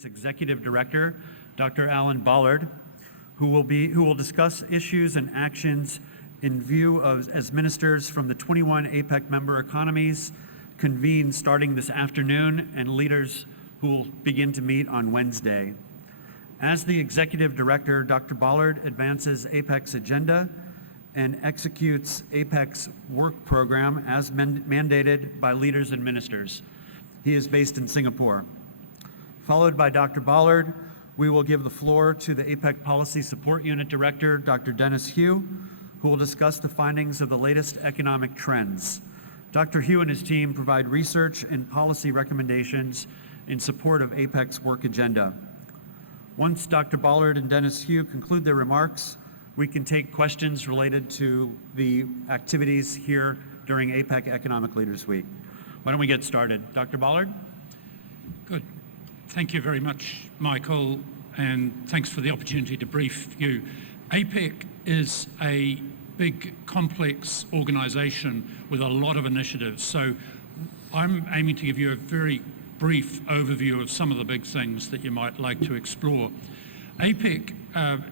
Secretariat's Executive Director, Dr. Alan Bollard, who will discuss issues and actions in view of as ministers from the 21 APEC member economies convene starting this afternoon, and leaders who will begin to meet on Wednesday. As the Executive Director, Dr. Bollard advances APEC's agenda and executes APEC's work program as mandated by leaders and ministers. He is based in Singapore. Followed by Dr. Bollard, we will give the floor to the APEC Policy Support Unit Director, Dr. Dennis Hu, who will discuss the findings of the latest economic trends. Dr. Hu and his team provide research and policy recommendations in support of APEC's work agenda. Once Dr. Bollard and Dennis Hu conclude their remarks, we can take questions related to the activities here during APEC Economic Leaders Week. Why don't we get started? Dr. Bollard? Good. Thank you very much, Michael, and thanks for the opportunity to brief you. APEC is a big, complex organisation with a lot of initiatives, so I'm aiming to give you a very brief overview of some of the big things that you might like to explore. APEC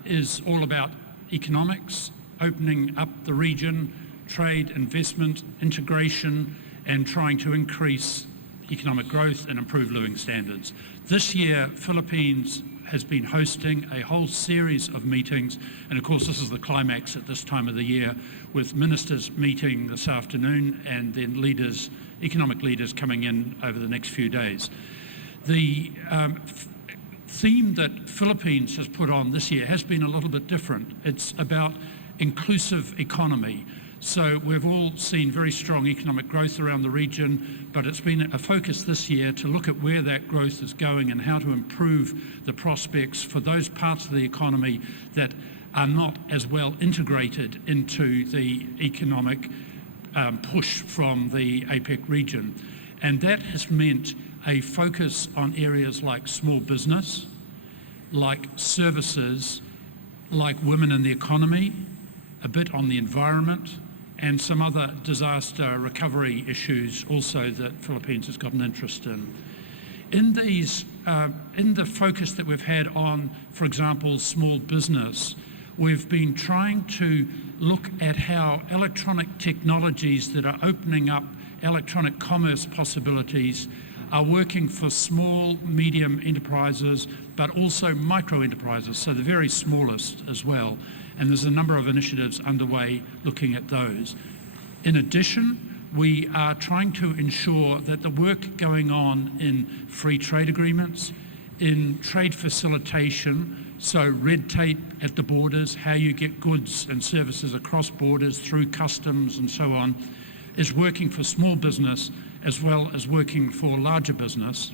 is all about economics, opening up the region, trade, investment, integration, and trying to increase economic growth and improve living standards. This year, Philippines has been hosting a whole series of meetings, and of course this is the climax at this time of the year, with ministers meeting this afternoon and then leaders, economic leaders coming in over the next few days. The theme that Philippines has put on this year has been a little bit different. It's about inclusive economy. So we've all seen very strong economic growth around the region, but it's been a focus this year to look at where that growth is going and how to improve the prospects for those parts of the economy that are not as well integrated into the economic push from the APEC region. And that has meant a focus on areas like small business, like services, like women in the economy, a bit on the environment, and some other disaster recovery issues also that Philippines has got an interest in. In the focus that we've had on, for example, small business, we've been trying to look at how electronic technologies that are opening up electronic commerce possibilities are working for small, medium enterprises, but also micro enterprises, so the very smallest as well. And there's a number of initiatives underway looking at those. In addition, we are trying to ensure that the work going on in free trade agreements, in trade facilitation, so red tape at the borders, how you get goods and services across borders through customs and so on, is working for small business as well as working for larger business.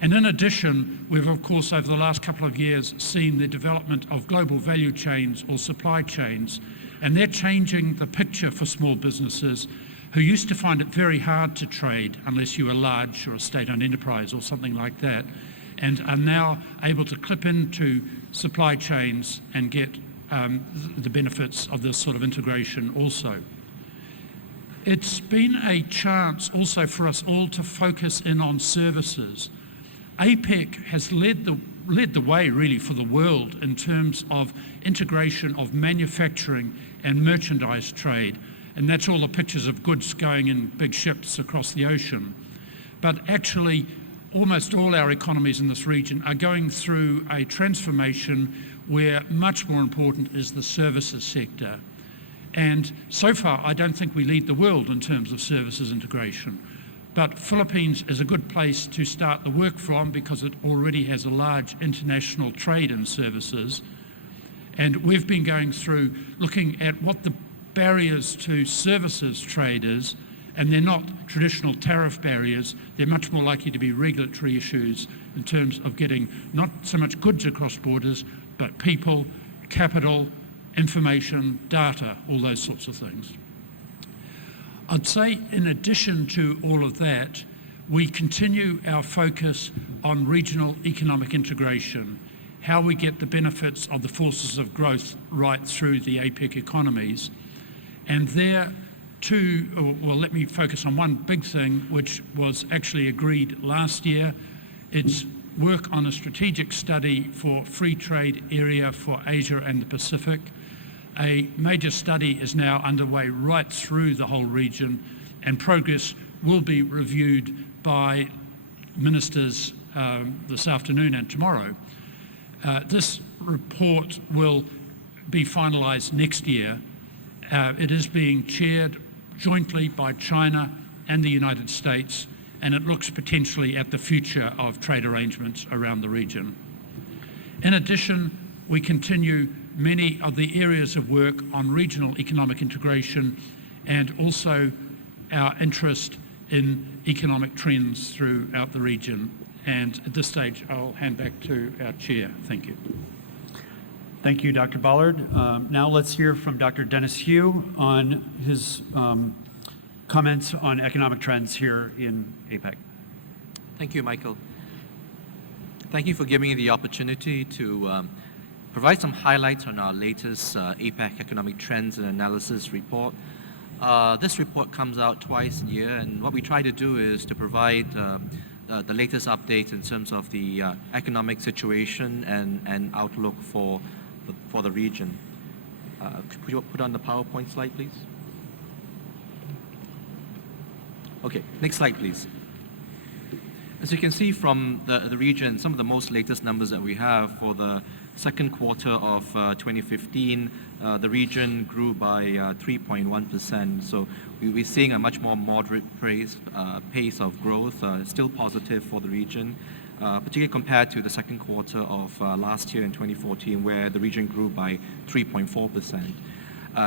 And in addition, we've of course over the last couple of years seen the development of global value chains or supply chains, and they're changing the picture for small businesses who used to find it very hard to trade unless you were large or a state-owned enterprise or something like that, and are now able to clip into supply chains and get the benefits of this sort of integration also. It's been a chance also for us all to focus in on services. APEC has led the way really for the world in terms of integration of manufacturing and merchandise trade, and that's all the pictures of goods going in big ships across the ocean. But actually, almost all our economies in this region are going through a transformation where much more important is the services sector. And so far, I don't think we lead the world in terms of services integration. But Philippines is a good place to start the work from because it already has a large international trade in services. And we've been going through looking at what the barriers to services trade is, and they're not traditional tariff barriers, they're much more likely to be regulatory issues in terms of getting not so much goods across borders, but people, capital, information, data, all those sorts of things. I'd say in addition to all of that, we continue our focus on regional economic integration, how we get the benefits of the forces of growth right through the APEC economies. And there too, well, let me focus on one big thing which was actually agreed last year. It's work on a strategic study for free trade area for Asia and the Pacific. A major study is now underway right through the whole region, and progress will be reviewed by ministers this afternoon and tomorrow. This report will be finalised next year. It is being chaired jointly by China and the United States, and it looks potentially at the future of trade arrangements around the region. In addition, we continue many of the areas of work on regional economic integration and also our interest in economic trends throughout the region. And at this stage, I'll hand back to our chair. Thank you. Thank you, Dr. Ballard. Now let's hear from Dr. Dennis Hu on his comments on economic trends here in APEC. Thank you, Michael. Thank you for giving me the opportunity to provide some highlights on our latest APEC Economic Trends and Analysis report. This report comes out twice a year, and what we try to do is to provide the latest updates in terms of the economic situation and outlook for the region. Could you put on the PowerPoint slide, please? Okay, next slide, please. As you can see from the region, some of the most latest numbers that we have for the second quarter of 2015, the region grew by 3.1%. So we're seeing a much more moderate pace of growth, still positive for the region, particularly compared to the second quarter of last year in 2014, where the region grew by 3.4%.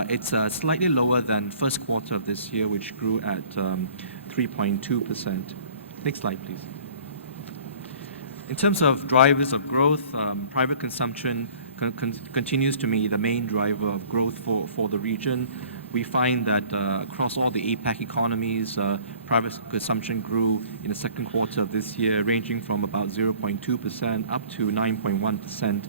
It's slightly lower than first quarter of this year, which grew at 3.2%. Next slide, please. In terms of drivers of growth, private consumption continues to be the main driver of growth for the region. We find that across all the APEC economies, private consumption grew in the second quarter of this year, ranging from about 0.2% up to 9.1%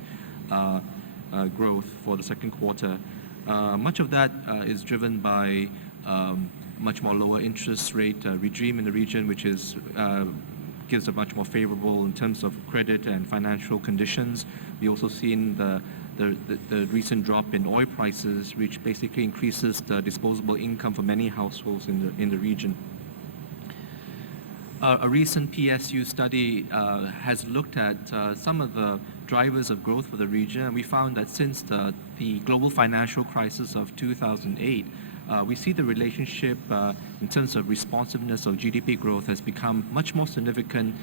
growth for the second quarter. Much of that is driven by much more lower interest rate regime in the region, which is gives a much more favorable in terms of credit and financial conditions. We also seen the recent drop in oil prices, which basically increases the disposable income for many households in the region. A recent PSU study has looked at some of the drivers of growth for the region, and we found that since the global financial crisis of 2008, we see the relationship in terms of responsiveness of GDP growth has become much more significant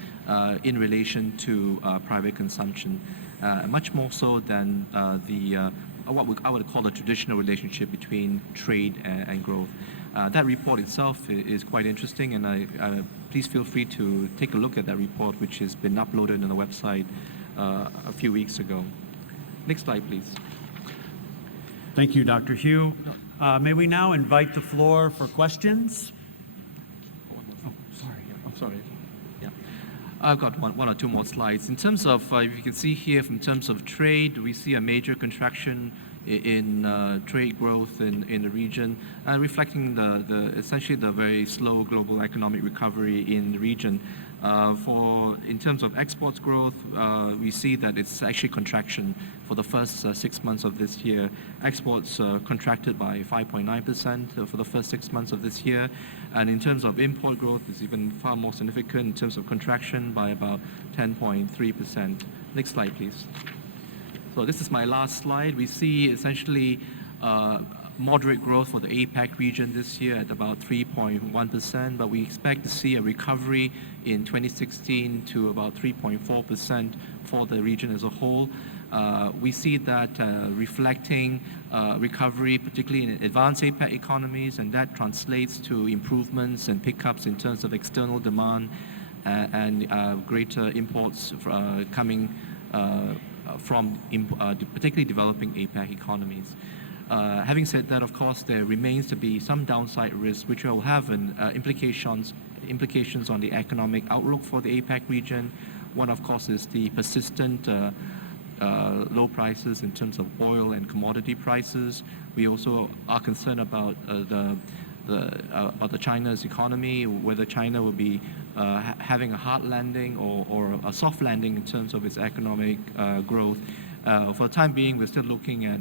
in relation to private consumption, much more so than what I would call the traditional relationship between trade and growth. That report itself is quite interesting, and please feel free to take a look at that report, which has been uploaded on the website a few weeks ago. Next slide, please. Thank you, Dr. Hu. May we now invite the floor for questions? Oh, sorry. I'm sorry. Yeah, I've got one or two more slides. In terms of, if you can see here, in terms of trade, we see a major contraction in trade growth in the region, reflecting essentially the very slow global economic recovery in the region. In terms of exports growth, we see that it's actually contraction for the first 6 months of this year. Exports contracted by 5.9% for the first 6 months of this year. And in terms of import growth, it's even far more significant in terms of contraction by about 10.3%. Next slide, please. So this is my last slide. We see essentially moderate growth for the APEC region this year at about 3.1%, but we expect to see a recovery in 2016 to about 3.4% for the region as a whole. We see that reflecting recovery, particularly in advanced APEC economies, and that translates to improvements and pickups in terms of external demand and greater imports coming from particularly developing APEC economies. Having said that, of course, there remains to be some downside risks, which will have implications on the economic outlook for the APEC region. One, of course, is the persistent low prices in terms of oil and commodity prices. We also are concerned about the about the China's economy, whether China will be having a hard landing or a soft landing in terms of its economic growth. For the time being, we're still looking at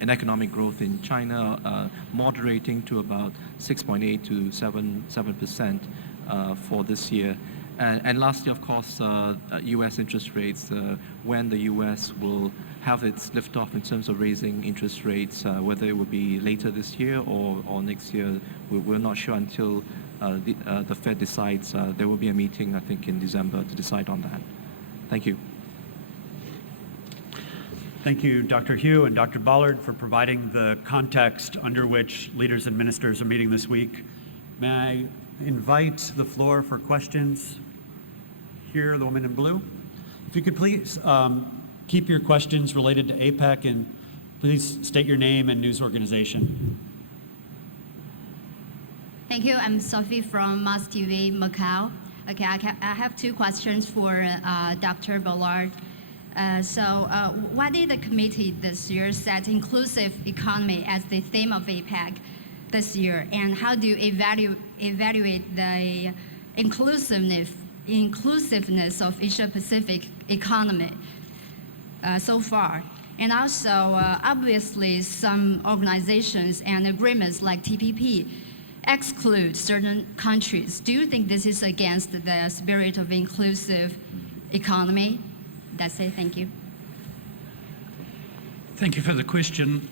an economic growth in China moderating to about 6.8 to 7% for this year. And lastly, of course, U.S. interest rates, when the U.S. will have its liftoff in terms of raising interest rates, whether it will be later this year or next year, we're not sure until the Fed decides. There will be a meeting, I think, in December to decide on that. Thank you. Thank you, Dr. Hu and Dr. Ballard, for providing the context under which leaders and ministers are meeting this week. May I invite the floor for questions? Here, the woman in blue. If you could please keep your questions related to APEC, and please state your name and news organization. Thank you. I'm Sophie from Mars TV, Macau. Okay, I have two questions for Dr. Ballard. Why did the committee this year set inclusive economy as the theme of APEC this year? And how do you evaluate the inclusiveness of Asia-Pacific economy so far? And also, obviously, some organizations and agreements like TPP exclude certain countries. Do you think this is against the spirit of inclusive economy? That's it. Thank you. Thank you for the question.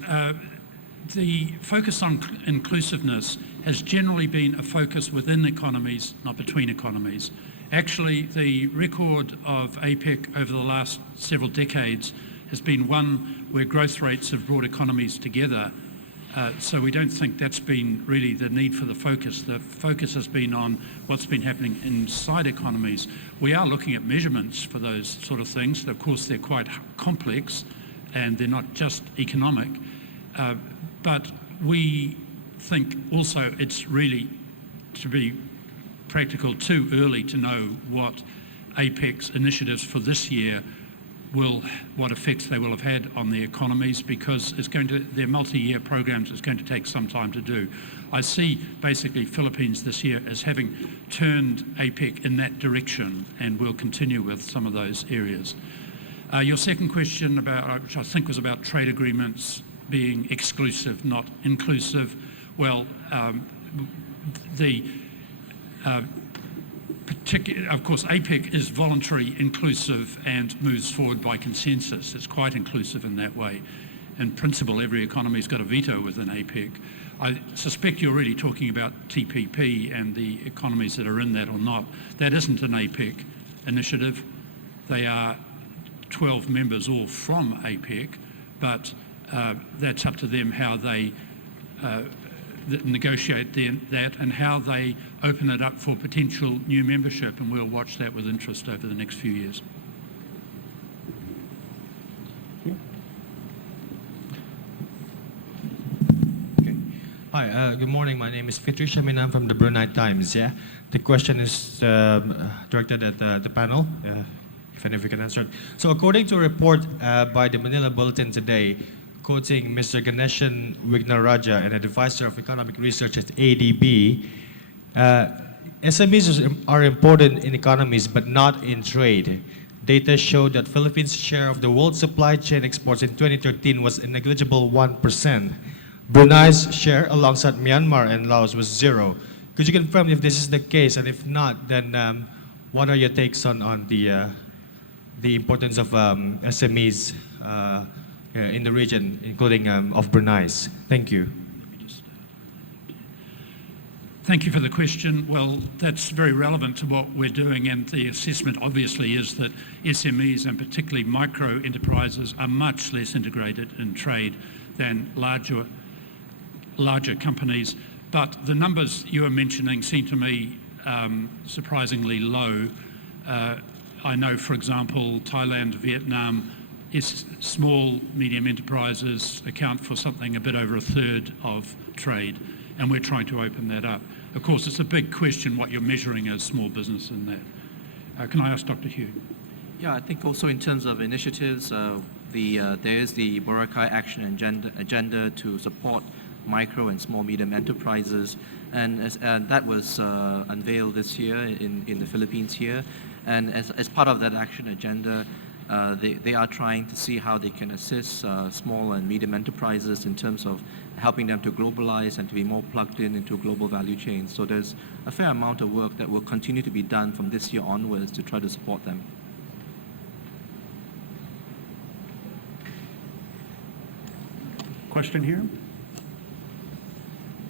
The focus on inclusiveness has generally been a focus within economies, not between economies. Actually, the record of APEC over the last several decades has been one where growth rates have brought economies together. So we don't think that's been really the need for the focus. The focus has been on what's been happening inside economies. We are looking at measurements for those sort of things. Of course, they're quite complex and they're not just economic. But we think also it's really, to be practical, too early to know what APEC's initiatives for this year what effects they will have had on the economies, because their multi-year programs is going to take some time to do. I see basically Philippines this year as having turned APEC in that direction, and we'll continue with some of those areas. Your second question, which I think was about trade agreements being exclusive, not inclusive. Well, of course, APEC is voluntary, inclusive, and moves forward by consensus. It's quite inclusive in that way. In principle, every economy's got a veto within APEC. I suspect you're really talking about TPP and the economies that are in that or not. That isn't an APEC initiative. They are 12 members all from APEC, but that's up to them how they negotiate that and how they open it up for potential new membership, and we'll watch that with interest over the next few years. Okay. Hi, good morning. My name is Fitri Shaminam from the Brunei Times. Yeah, the question is directed at the panel, if any of you can answer it. So according to a report by the Manila Bulletin today, quoting Mr. Ganeshan Wignaraja, an advisor of economic research at ADB, SMEs are important in economies but not in trade. Data showed that Philippines' share of the world supply chain exports in 2013 was a negligible 1%. Brunei's share, alongside Myanmar and Laos, was 0. Could you confirm if this is the case, and if not, then what are your takes on the importance of SMEs in the region, including of Brunei's? Thank you. Thank you for the question. Well, that's very relevant to what we're doing, and the assessment obviously is that SMEs, and particularly micro enterprises, are much less integrated in trade than larger companies. But the numbers you are mentioning seem to me surprisingly low. I know, for example, Thailand, Vietnam, small, medium enterprises account for something a bit over a third of trade, and we're trying to open that up. Of course, it's a big question what you're measuring as small business in that. Can I ask Dr. Hu? Yeah, I think also in terms of initiatives, there is the Boracay Action Agenda to support micro and small medium enterprises. And that was unveiled this year in the Philippines here. And as part of that action agenda, they are trying to see how they can assist small and medium enterprises in terms of helping them to globalize and to be more plugged into global value chains. So there's a fair amount of work that will continue to be done from this year onwards to try to support them. Question here?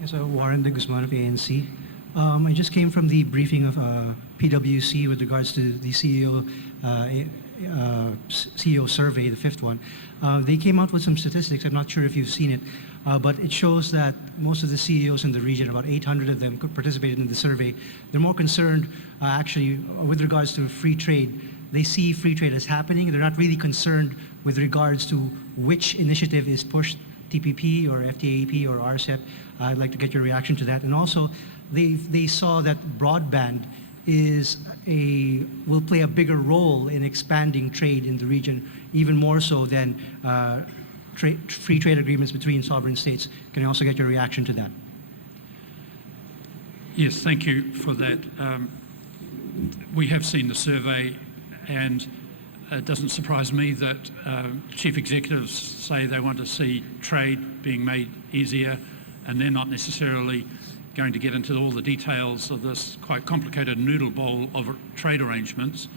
Yes, Warren de Guzman of ANC. I just came from the briefing of PwC with regards to the CEO survey, the fifth one. They came out with some statistics. I'm not sure if you've seen it, but it shows that most of the CEOs in the region, about 800 of them, participated in the survey. They're more concerned, actually, with regards to free trade. They see free trade as happening. They're not really concerned with regards to which initiative is pushed, TPP or FTAP or RCEP. I'd like to get your reaction to that. And also, they saw that broadband will play a bigger role in expanding trade in the region, even more so than free trade agreements between sovereign states. Can I also get your reaction to that? Yes, thank you for that. We have seen the survey, and it doesn't surprise me that chief executives say they want to see trade being made easier, and they're not necessarily going to get into all the details of this quite complicated noodle bowl of trade arrangements.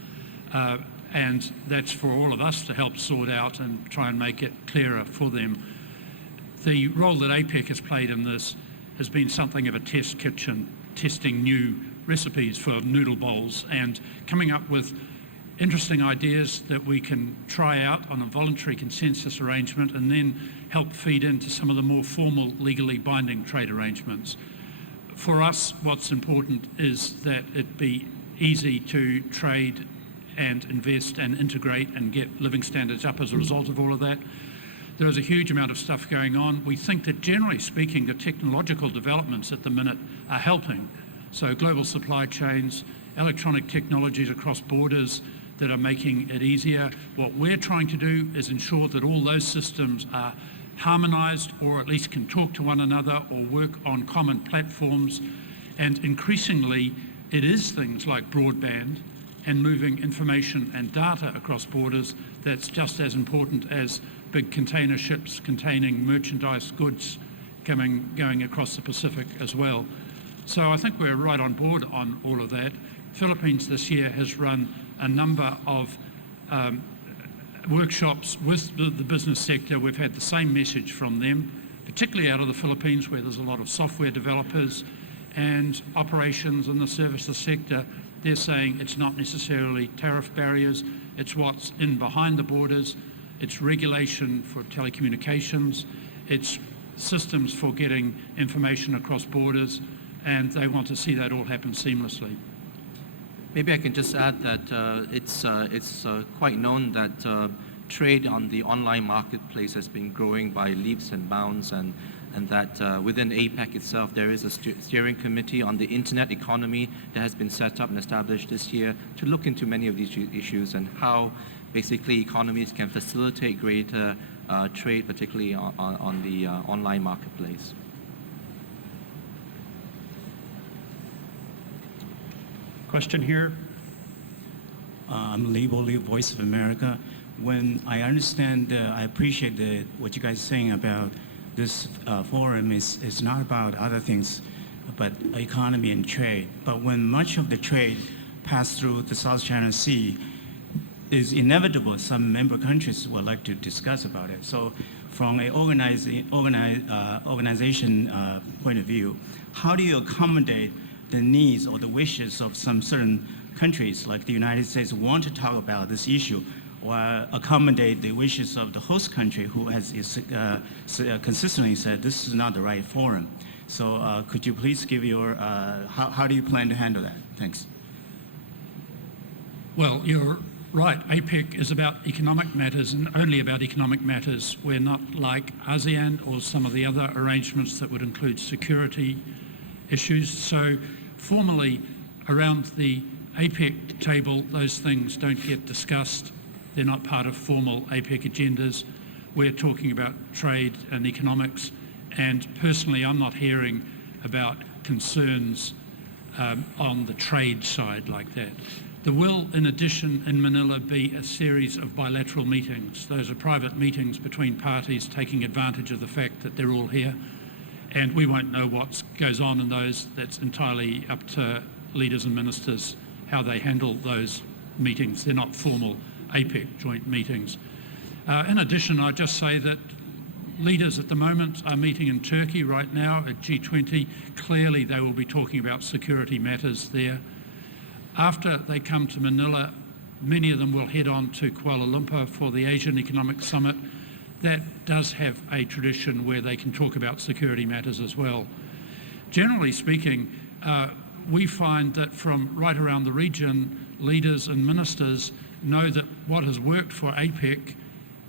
And that's for all of us to help sort out and try and make it clearer for them. The role that APEC has played in this has been something of a test kitchen, testing new recipes for noodle bowls and coming up with interesting ideas that we can try out on a voluntary consensus arrangement and then help feed into some of the more formal, legally binding trade arrangements. For us, what's important is that it be easy to trade and invest and integrate and get living standards up as a result of all of that. There is a huge amount of stuff going on. We think that generally speaking, the technological developments at the minute are helping. So global supply chains, electronic technologies across borders that are making it easier. What we're trying to do is ensure that all those systems are harmonised or at least can talk to one another or work on common platforms. And increasingly, it is things like broadband and moving information and data across borders that's just as important as big container ships containing merchandise goods going across the Pacific as well. So I think we're right on board on all of that. Philippines this year has run a number of workshops with the business sector. We've had the same message from them, particularly out of the Philippines where there's a lot of software developers and operations in the services sector. They're saying it's not necessarily tariff barriers, it's what's in behind the borders, it's regulation for telecommunications, it's systems for getting information across borders, and they want to see that all happen seamlessly. Maybe I can just add that it's quite known that trade on the online marketplace has been growing by leaps and bounds, and that within APEC itself there is a steering committee on the internet economy that has been set up and established this year to look into many of these issues and how basically economies can facilitate greater trade, particularly on the online marketplace. Question here? I'm Lee Boley, Voice of America. When I understand, I appreciate what you guys are saying about this forum is not about other things, but economy and trade. But when much of the trade passed through the South China Sea, it's inevitable some member countries would like to discuss about it. So from an organization point of view, how do you accommodate the needs or the wishes of some certain countries like the United States who want to talk about this issue, or accommodate the wishes of the host country who has consistently said this is not the right forum? So could you please give your, how do you plan to handle that? Thanks. Well, you're right. APEC is about economic matters and only about economic matters. We're not like ASEAN or some of the other arrangements that would include security issues. So formally around the APEC table, those things don't get discussed. They're not part of formal APEC agendas. We're talking about trade and economics And personally, I'm not hearing about concerns on the trade side like that. There will, in addition, in Manila be a series of bilateral meetings. Those are private meetings between parties taking advantage of the fact that they're all here. And we won't know what goes on in those. That's entirely up to leaders and ministers, how they handle those meetings. They're not formal APEC joint meetings. In addition, I'd just say that leaders at the moment are meeting in Turkey right now at G20. Clearly, they will be talking about security matters there. After they come to Manila, many of them will head on to Kuala Lumpur for the Asian Economic Summit. That does have a tradition where they can talk about security matters as well. Generally speaking, we find that from right around the region, leaders and ministers know that what has worked for APEC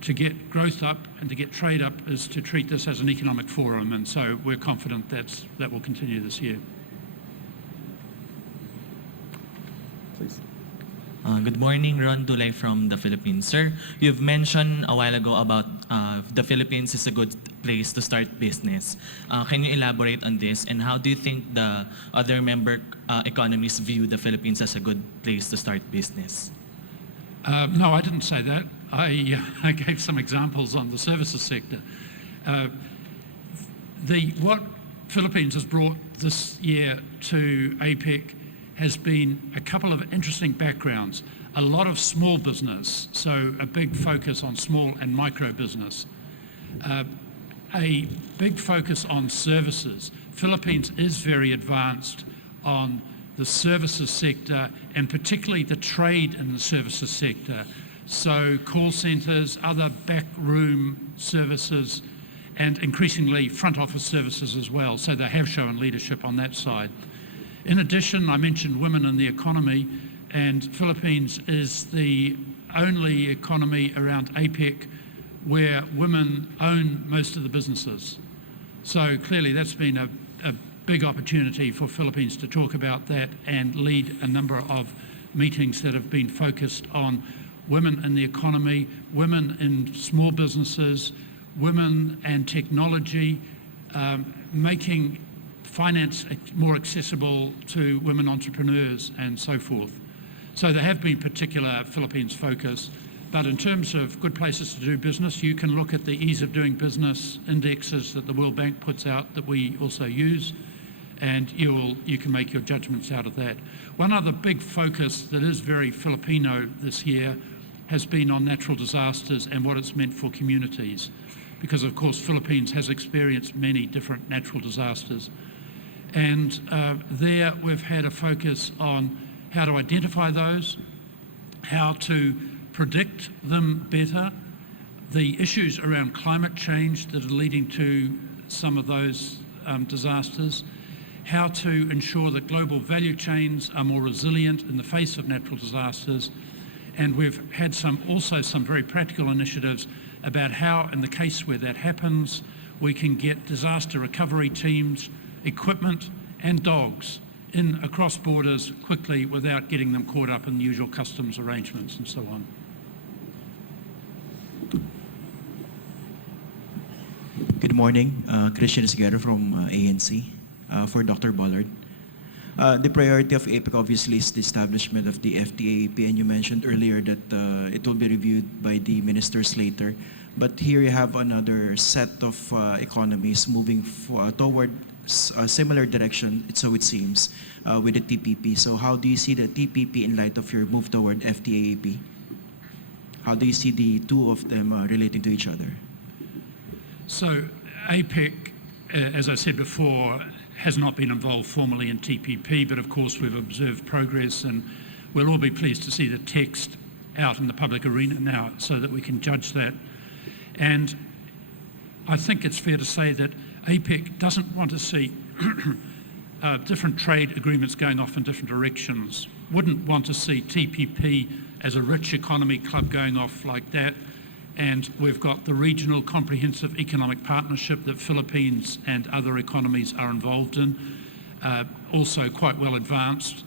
to get growth up and to get trade up is to treat this as an economic forum, and so we're confident that will continue this year. Please. Good morning, Ron Dulay from the Philippines. Sir, you've mentioned a while ago about the Philippines is a good place to start business. Can you elaborate on this, and how do you think the other member economies view the Philippines as a good place to start business? No, I didn't say that. I gave some examples on the services sector. What Philippines has brought this year to APEC has been a couple of interesting backgrounds. A lot of small business, so a big focus on small and micro business. A big focus on services. Philippines is very advanced on the services sector, and particularly the trade in the services sector. So call centres, other backroom services, and increasingly front office services as well. So they have shown leadership on that side. In addition, I mentioned women in the economy, and Philippines is the only economy around APEC where women own most of the businesses. So clearly that's been a big opportunity for Philippines to talk about that and lead a number of meetings that have been focused on women in the economy, women in small businesses, women and technology, making finance more accessible to women entrepreneurs and so forth. So there have been particular Philippines focus, but in terms of good places to do business, you can look at the ease of doing business indexes that the World Bank puts out that we also use, and you can make your judgments out of that. One other big focus that is very Filipino this year has been on natural disasters and what it's meant for communities, because of course Philippines has experienced many different natural disasters. And there we've had a focus on how to identify those, how to predict them better, the issues around climate change that are leading to some of those disasters, how to ensure that global value chains are more resilient in the face of natural disasters. And we've had also some very practical initiatives about how, in the case where that happens, we can get disaster recovery teams, equipment and dogs in across borders quickly without getting them caught up in the usual customs arrangements and so on. Good morning, Christian Esguerra from ANC for Dr. Ballard. The priority of APEC obviously is the establishment of the FTAAP, and you mentioned earlier that it will be reviewed by the ministers later. But here you have another set of economies moving toward a similar direction, so it seems, with the TPP. So how do you see the TPP in light of your move toward FTAAP? How do you see the two of them relating to each other? So APEC, as I said before, has not been involved formally in TPP, but of course we've observed progress, and we'll all be pleased to see the text out in the public arena now so that we can judge that. And I think it's fair to say that APEC doesn't want to see different trade agreements going off in different directions, wouldn't want to see TPP as a rich economy club going off like that. And we've got the regional comprehensive economic partnership that Philippines and other economies are involved in, also quite well advanced.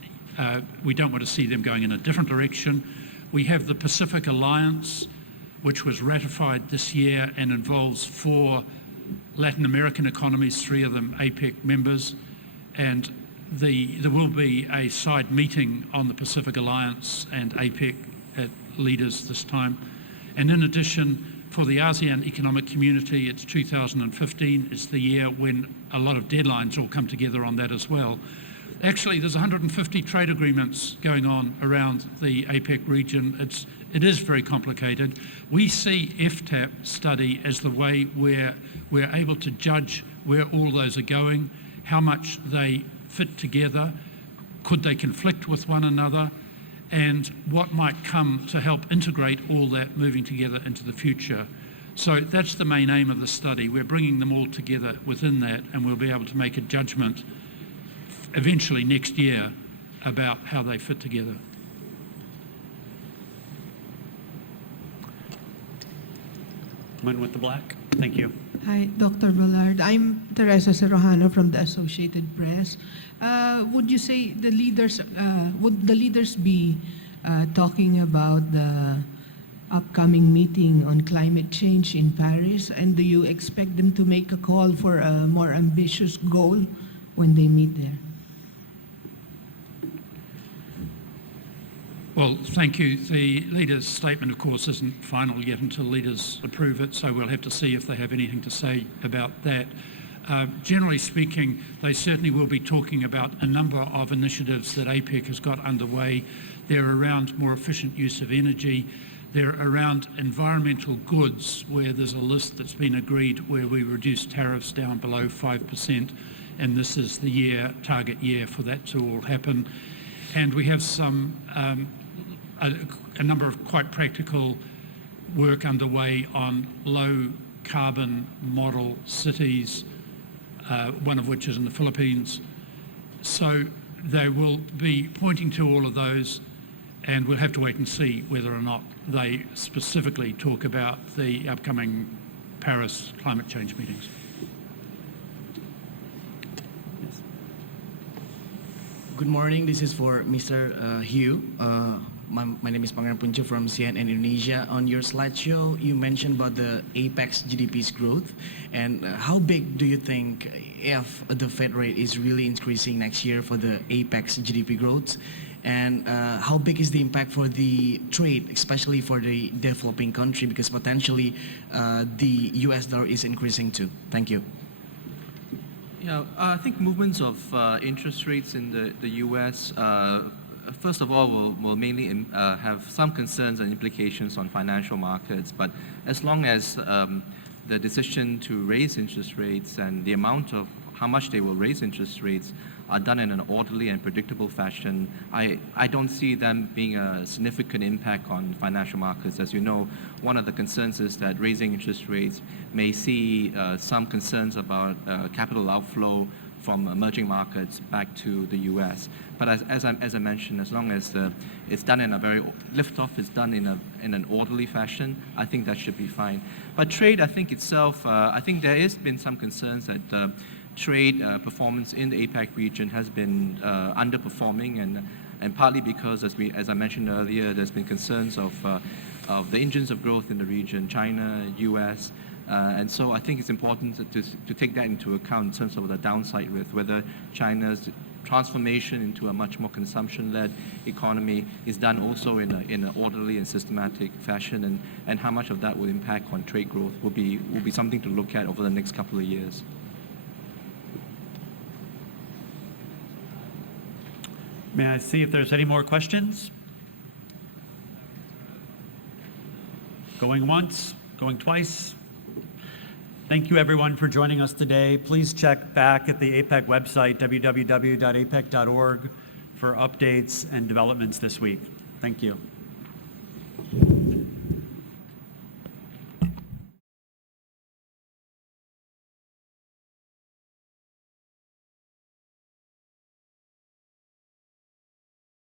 We don't want to see them going in a different direction. We have the Pacific Alliance, which was ratified this year and involves 4 Latin American economies, 3 of them APEC members, and there will be a side meeting on the Pacific Alliance and APEC at leaders this time. And in addition, for the ASEAN Economic Community, it's 2015. It's the year when a lot of deadlines all come together on that as well. Actually, there's 150 trade agreements going on around the APEC region. It is very complicated. We see FTAP study as the way where we're able to judge where all those are going, how much they fit together, could they conflict with one another, and what might come to help integrate all that moving together into the future. So that's the main aim of the study. We're bringing them all together within that, and we'll be able to make a judgment eventually next year about how they fit together. Woman with the black. Thank you. Hi, Dr. Ballard. I'm Teresa Serrano from the Associated Press. Would you say would the leaders be talking about the upcoming meeting on climate change in Paris? And do you expect them to make a call for a more ambitious goal when they meet there? Well, thank you. The leaders' statement, of course, isn't final yet until leaders approve it, so we'll have to see if they have anything to say about that. Generally speaking, they certainly will be talking about a number of initiatives that APEC has got underway. They're around more efficient use of energy. They're around environmental goods, where there's a list that's been agreed where we reduce tariffs down below 5%, and this is the target year for that to all happen. And we have some a number of quite practical work underway on low carbon model cities, one of which is in the Philippines. So they will be pointing to all of those, and we'll have to wait and see whether or not they specifically talk about the upcoming Paris climate change meetings. Good morning. This is for Mr. Hugh. My name is Pangeran Punca from CNN Indonesia. On your slideshow, you mentioned about the APEC's GDP's growth. And how big do you think, if the Fed rate is really increasing next year, for the APEC's GDP growth? And how big is the impact for the trade, especially for the developing country, because potentially the US dollar is increasing too? Thank you. Yeah, I think movements of interest rates in the US, first of all, will mainly have some concerns and implications on financial markets. But as long as the decision to raise interest rates and the amount of how much they will raise interest rates are done in an orderly and predictable fashion, I don't see them being a significant impact on financial markets. As you know, one of the concerns is that raising interest rates may see some concerns about capital outflow from emerging markets back to the U.S. But as I mentioned, as long as it's done in a very liftoff is done in an orderly fashion, I think that should be fine. But trade, I think itself, I think there has been some concerns that trade performance in the APEC region has been underperforming, and partly because, as I mentioned earlier, there's been concerns of the engines of growth in the region, China, U.S. And so I think it's important to take that into account in terms of the downside risk, whether China's transformation into a much more consumption-led economy is done also in an orderly and systematic fashion, and how much of that will impact on trade growth will be something to look at over the next couple of years. May I see if there's any more questions? Going once, going twice. Thank you everyone for joining us today. Please check back at the APEC website, www.apec.org, for updates and developments this week. Thank you.